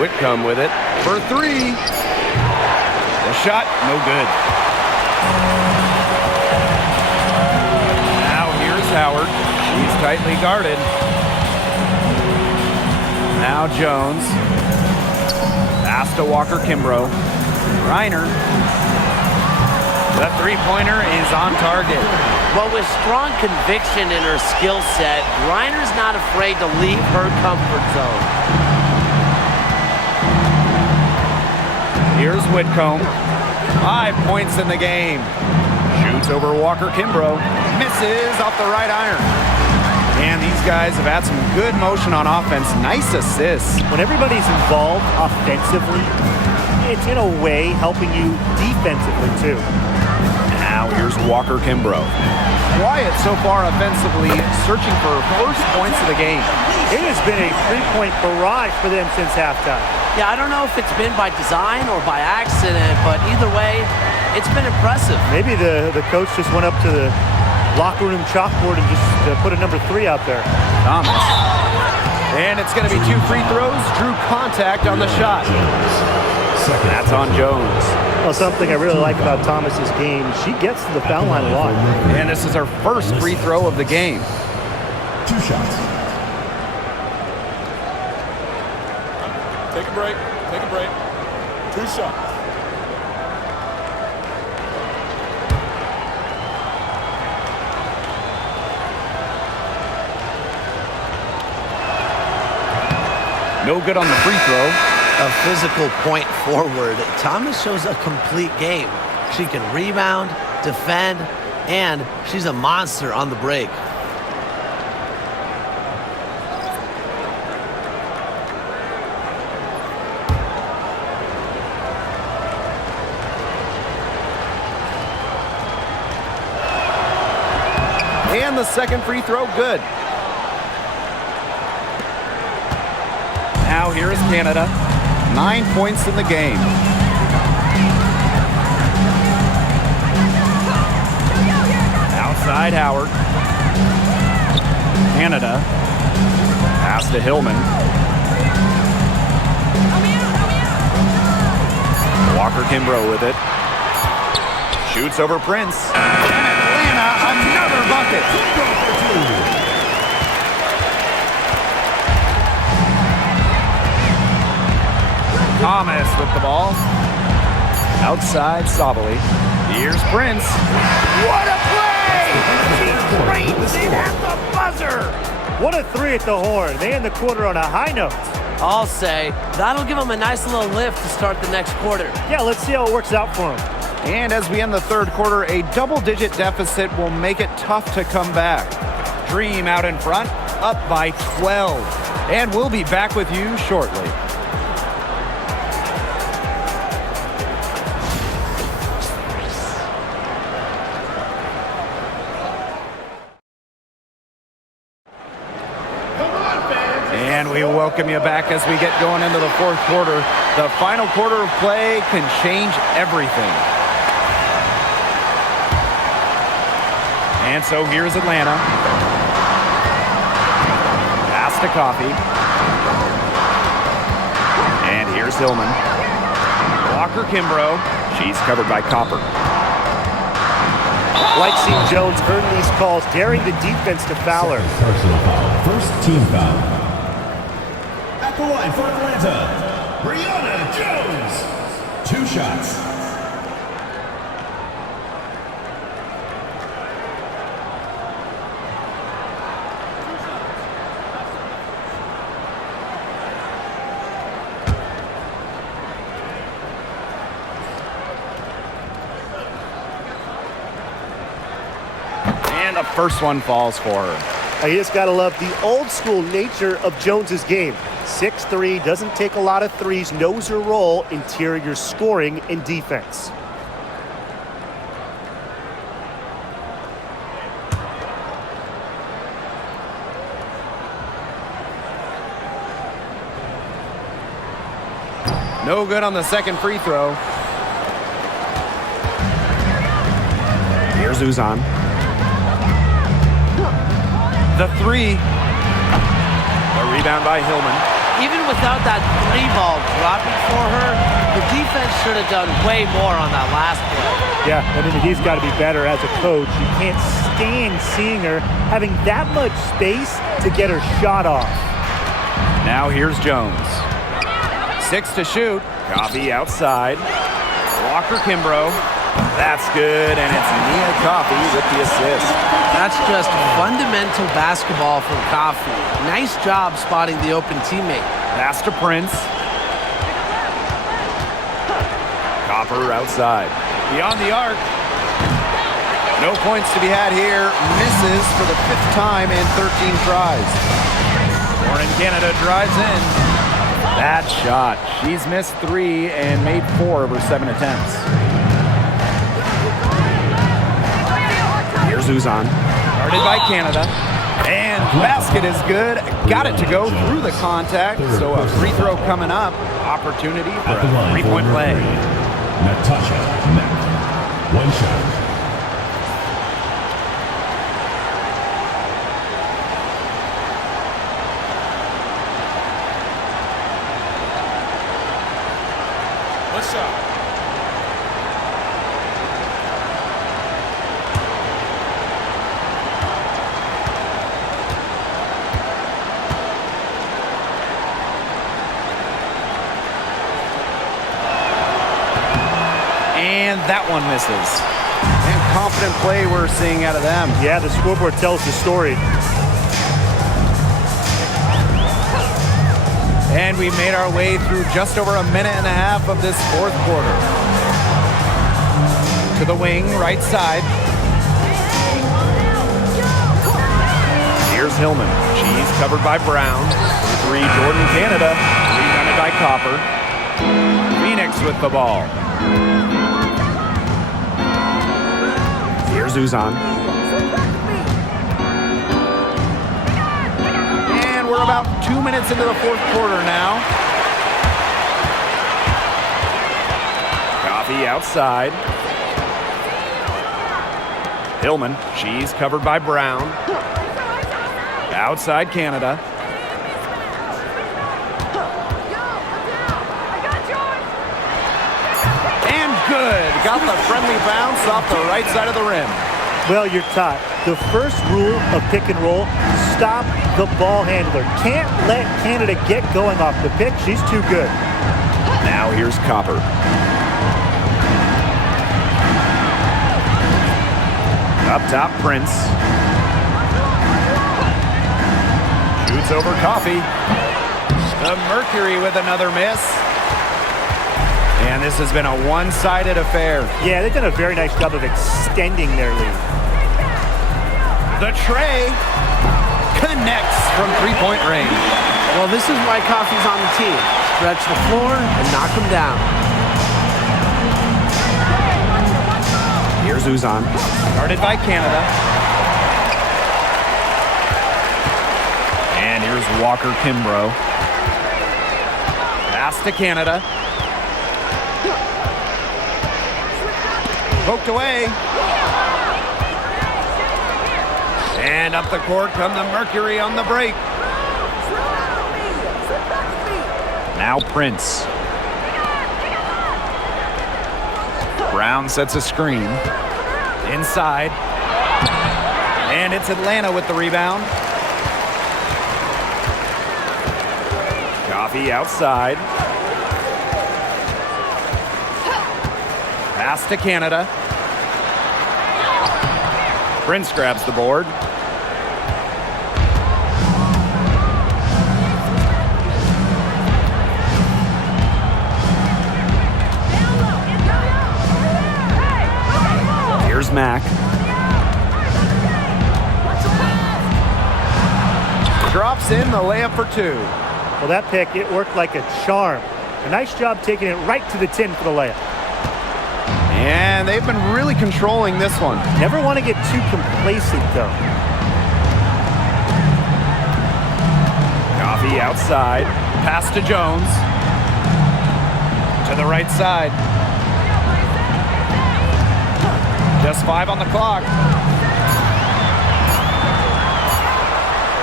Whitcomb with it for three. The shot, no good. Now here's Howard. He's tightly guarded. Now Jones. Pass to Walker Kimbrough. Reiner. The three-pointer is on target. Well, with strong conviction in her skill set, Reiner's not afraid to leave her comfort zone. Here's Whitcomb. 5 points in the game. Shoots over Walker Kimbrough. Misses off the right iron. And these guys have had some good motion on offense. Nice assists. When everybody's involved offensively, it's in a way helping you defensively too. Now here's Walker Kimbrough. Quiet so far offensively, searching for first points of the game. It has been a three-point barrage for them since halftime. Yeah, I don't know if it's been by design or by accident, but either way, it's been impressive. Maybe the coach just went up to the locker room chalkboard and just put a number 3 out there. Thomas. And it's going to be 2 free throws. Drew contact on the shot. That's on Jones. Well, something I really like about Thomas's game, she gets to the foul line a lot. And this is her first free throw of the game. 2 shots. Take a break. Take a break. 2 shots. No good on the free throw. A physical point forward. Thomas shows a complete game. She can rebound, defend, and she's a monster on the break. And the second free throw, good. Now here is Canada. 9 points in the game. Outside Howard. Canada. Pass to Hillman. Walker Kimbrough with it. Shoots over Prince. And Atlanta, another bucket. Thomas with the ball. Outside, Sabali. Here's Prince. What a play! He drains it at the buzzer. What a three at the horn. They end the quarter on a high note. I'll say that'll give them a nice little lift to start the next quarter. Yeah, let's see how it works out for them. And as we end the third quarter, a double-digit deficit will make it tough to come back. Dream out in front, up by 12. And we'll be back with you shortly. And we welcome you back as we get going into the fourth quarter. The final quarter of play can change everything. And so here's Atlanta. Pass to Coffey. And here's Hillman. Walker Kimbrough. She's covered by Copper. Like seeing Jones earn these calls, daring the defense to foul her. Personal foul. First team foul. At the line for Atlanta, Brianna Jones. 2 shots. And the first one falls for her. You just got to love the old school nature of Jones's game. 6'3", doesn't take a lot of threes, knows her role, interior scoring and defense. No good on the second free throw. Here's Uzan. The three. The rebound by Hillman. Even without that 3 ball dropping for her, the defense should have done way more on that last play. Yeah, I mean, he's got to be better as a coach. You can't stand seeing her having that much space to get her shot off. Now here's Jones. 6 to shoot. Coffey outside. Walker Kimbrough. That's good, and it's Nia Coffey with the assist. That's just fundamental basketball from Coffey. Nice job spotting the open teammate. Pass to Prince. Copper outside. Beyond the arc. No points to be had here. Misses for the 5th time in 13 tries. Warren Canada drives in. That shot. She's missed 3 and made 4 of her 7 attempts. Here's Uzan. Guarded by Canada. And basket is good. Got it to go through the contact. So a free throw coming up. Opportunity for a 3-point play. Natasha Mack. 1 shot. And that one misses. And confident play we're seeing out of them. Yeah, the scoreboard tells the story. And we made our way through just over a minute and a half of this fourth quarter. To the wing, right side. Here's Hillman. She's covered by Brown. 3, Jordan Canada. Rebounded by Copper. Phoenix with the ball. Here's Uzan. And we're about 2 minutes into the fourth quarter now. Coffey outside. Hillman, she's covered by Brown. Outside Canada. got the friendly bounce off the right side of the rim. Well, you're taught. The first rule of pick and roll, stop the ball handler. Can't let Canada get going off the pick. She's too good. Now here's Copper. Up top, Prince. Shoots over Coffee. The Mercury with another miss. And this has been a one-sided affair. Yeah, they've done a very nice job of extending their lead. The tray connects from three-point range. Well, this is why Coffee's on the team. Stretch the floor and knock him down. Here's Uzan. Guarded by Canada. And here's Walker Kimbrough. Pass to Canada. Poked away. And up the court come the Mercury on the break. Now Prince. Brown sets a screen. Inside. And it's Atlanta with the rebound. Coffee outside. Pass to Canada. Prince grabs the board. Here's Mack. Drops in the layup for two. Well, that pick, it worked like a charm. A nice job taking it right to the 10 for the layup. And they've been really controlling this one. Never want to get too complacent, though. Coffee outside. Pass to Jones. To the right side. Just 5 on the clock.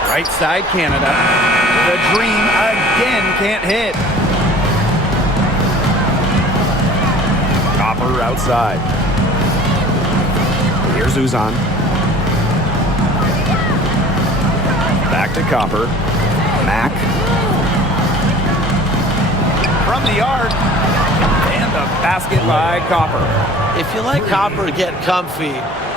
Right side, Canada. The dream again can't hit. Copper outside. Here's Uzan. Back to Copper. Mack. From the arc. And the basket by Copper. If you let Copper get comfy,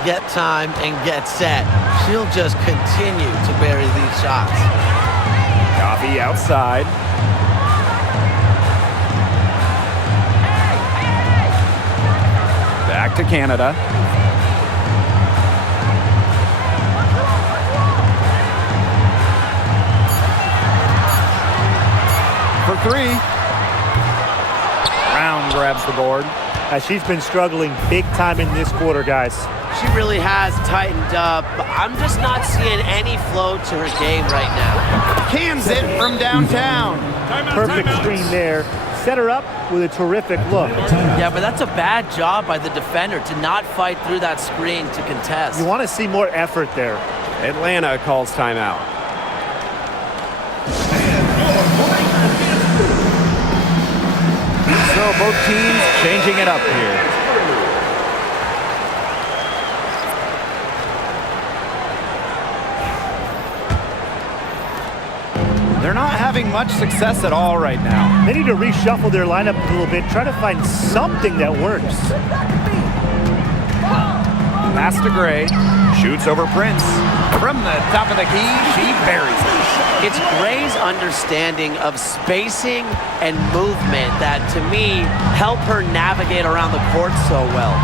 get time, and get set, she'll just continue to bury these shots. Coffee outside. Back to Canada. For three. Brown grabs the board. She's been struggling big time in this quarter, guys. She really has tightened up, but I'm just not seeing any flow to her game right now. Cans it from downtown. Perfect screen there. Set her up with a terrific look. Yeah, but that's a bad job by the defender to not fight through that screen to contest. You want to see more effort there. Atlanta calls timeout. So both teams changing it up here. They're not having much success at all right now. They need to reshuffle their lineup a little bit, try to find something that works. Pass to Gray. Shoots over Prince. From the top of the key, she buries it. It's Gray's understanding of spacing and movement that, to me, help her navigate around the court so well.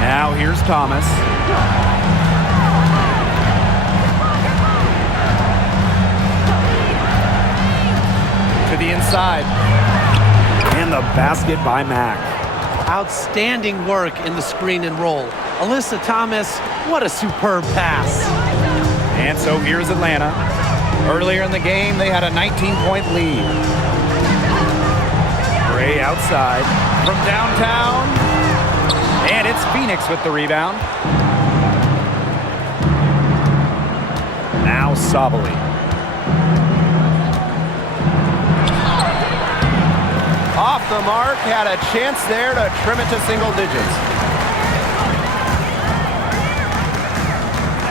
Now here's Thomas. To the inside. And the basket by Mack. Outstanding work in the screen and roll. Alyssa Thomas, what a superb pass. And so here's Atlanta. Earlier in the game, they had a 19-point lead. Gray outside from downtown. And it's Phoenix with the rebound. Now Sabali. Off the mark, had a chance there to trim it to single digits.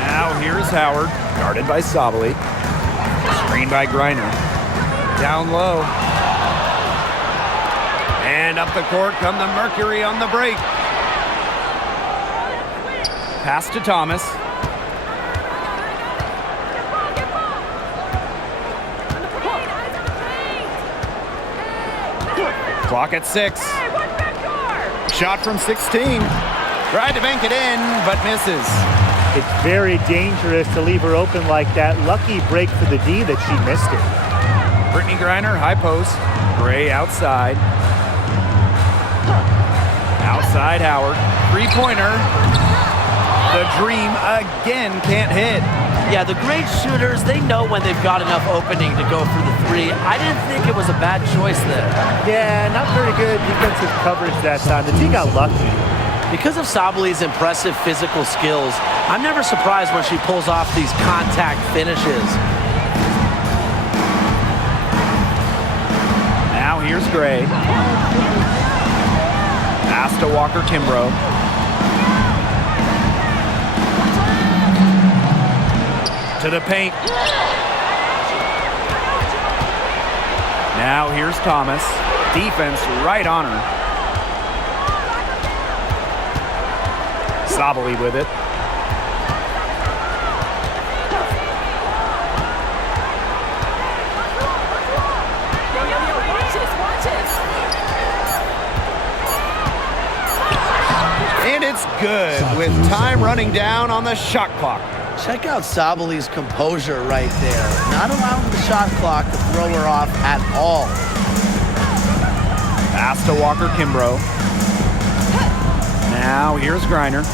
Now here's Howard, guarded by Sabali. Screen by Griner. Down low. And up the court come the Mercury on the break. Pass to Thomas. Clock at 6. Shot from 16. Tried to bank it in, but misses. It's very dangerous to leave her open like that. Lucky break for the D that she missed it. Brittany Griner, high post. Gray outside. Outside Howard. Three-pointer. The dream again can't hit. Yeah, the great shooters, they know when they've got enough opening to go for the three. I didn't think it was a bad choice there. Yeah, not very good defensive coverage that time. The D got lucky. Because of Sabali's impressive physical skills, I'm never surprised when she pulls off these contact finishes. Now here's Gray. Pass to Walker Kimbrough. To the paint. Now here's Thomas. Defense right on her. Sabali with it. And it's good with time running down on the shot clock. Check out Sabali's composure right there. Not allowing the shot clock to throw her off at all. Pass to Walker Kimbrough. Now here's Griner.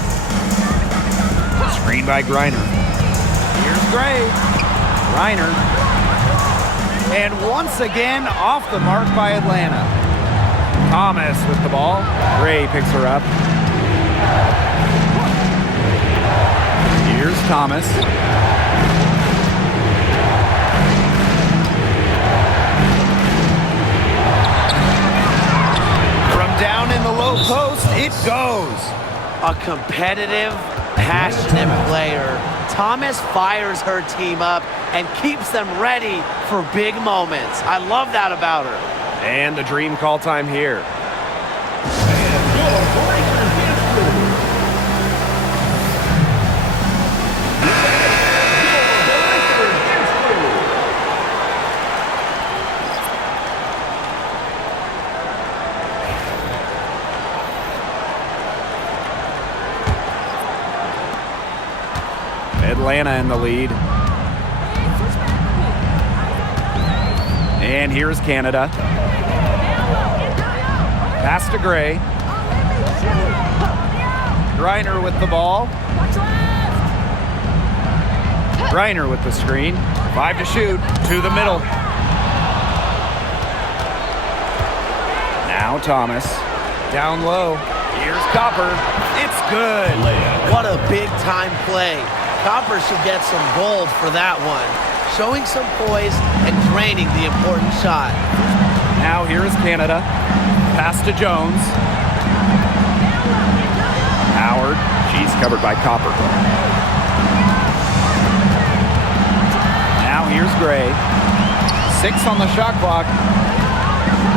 Screen by Griner. Here's Gray. Griner. And once again off the mark by Atlanta. Thomas with the ball. Gray picks her up. Here's Thomas. From down in the low post, it goes. A competitive, passionate player. Thomas fires her team up and keeps them ready for big moments. I love that about her. And the dream call time here. Atlanta in the lead. And here's Canada. Pass to Gray. Griner with the ball. Griner with the screen. 5 to shoot. To the middle. Now Thomas. Down low. Here's Copper. It's good. What a big-time play. Copper should get some gold for that one. Showing some poise and draining the important shot. Now here is Canada. Pass to Jones. Howard. She's covered by Copper. Now here's Gray. 6 on the shot clock.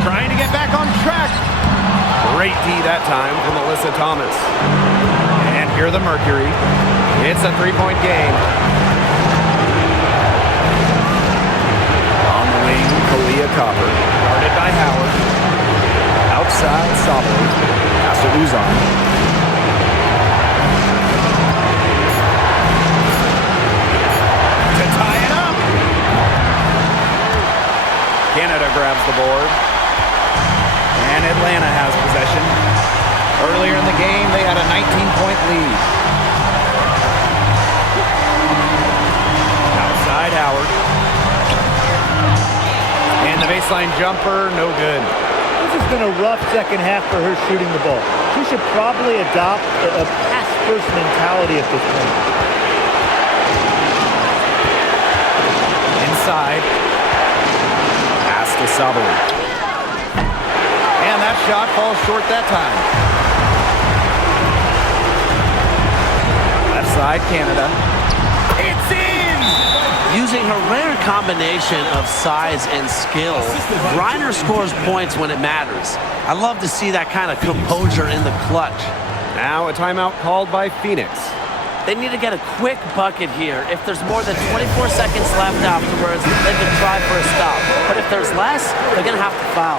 Trying to get back on track. Great D that time from Alyssa Thomas. And here the Mercury. It's a 3-point game. On the wing, Kalia Copper. Guarded by Howard. Outside, Sabali. Pass to Uzan. To tie it up. Canada grabs the board. And Atlanta has possession. Earlier in the game, they had a 19-point lead. Outside Howard. And the baseline jumper, no good. This has been a rough second half for her shooting the ball. She should probably adopt a pass-first mentality at this point. Inside. Pass to Sabali. shot falls short that time. Left side, Canada. It's in! Using her rare combination of size and skill, Griner scores points when it matters. I love to see that kind of composure in the clutch. Now a timeout called by Phoenix. They need to get a quick bucket here. If there's more than 24 seconds left afterwards, they can try for a stop. But if there's less, they're going to have to foul.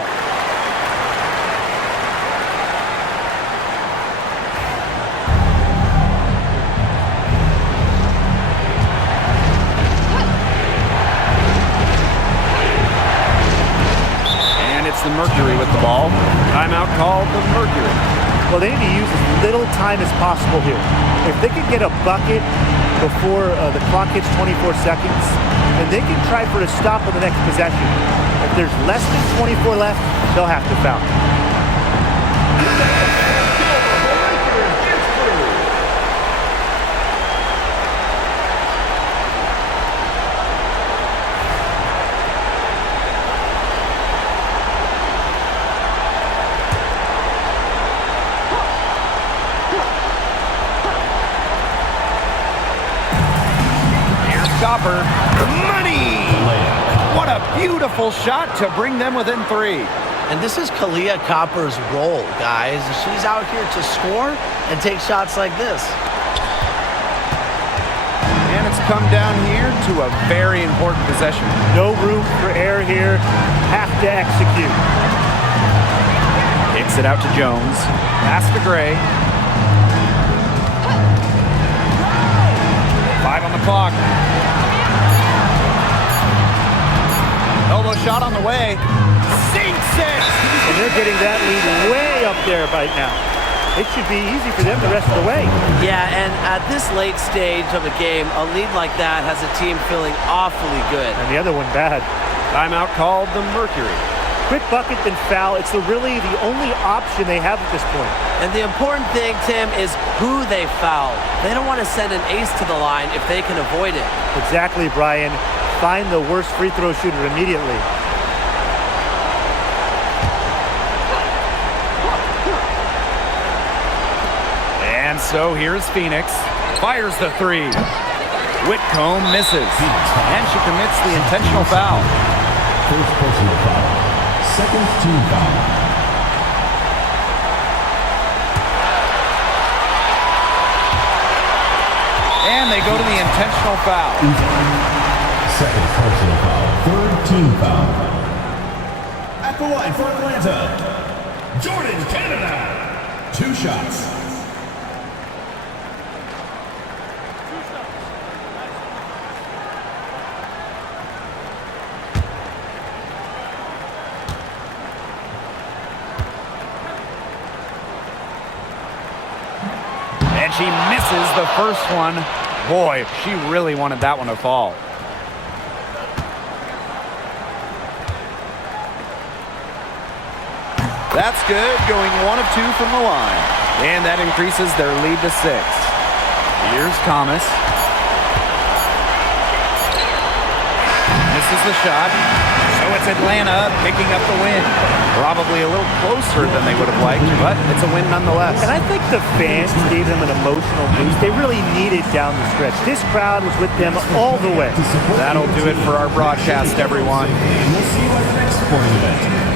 And it's the Mercury with the ball. Timeout called the Mercury. Well, they need to use as little time as possible here. If they can get a bucket before the clock hits 24 seconds, then they can try for a stop on the next possession. If there's less than 24 left, they'll have to foul. Copper. Money! What a beautiful shot to bring them within 3. And this is Kalia Copper's role, guys. She's out here to score and take shots like this. And it's come down here to a very important possession. No room for error here. Have to execute. Kicks it out to Jones. Pass to Gray. 5 on the clock. Elbow shot on the way. Sinks it! And they're getting that lead way up there right now. It should be easy for them the rest of the way. Yeah, and at this late stage of a game, a lead like that has a team feeling awfully good. And the other one bad. Timeout called the Mercury. Quick bucket, then foul. It's really the only option they have at this point. And the important thing, Tim, is who they foul. They don't want to send an ace to the line if they can avoid it. Exactly, Brian. Find the worst free throw shooter immediately. And so here's Phoenix. Fires the 3. Whitcomb misses. And she commits the intentional foul. First personal foul. Second team foul. And they go to the intentional foul. Second personal foul. Third team foul. At the line for Atlanta, Jordan Canada. 2 shots. And she misses the first one. Boy, she really wanted that one to fall. That's good, going 1 of 2 from the line. And that increases their lead to 6. Here's Thomas. Misses the shot. So it's Atlanta picking up the win. Probably a little closer than they would have liked, but it's a win nonetheless. And I think the fans gave them an emotional boost. They really needed down the stretch. This crowd was with them all the way. That'll do it for our broadcast, everyone. We'll see you at the next sporting event.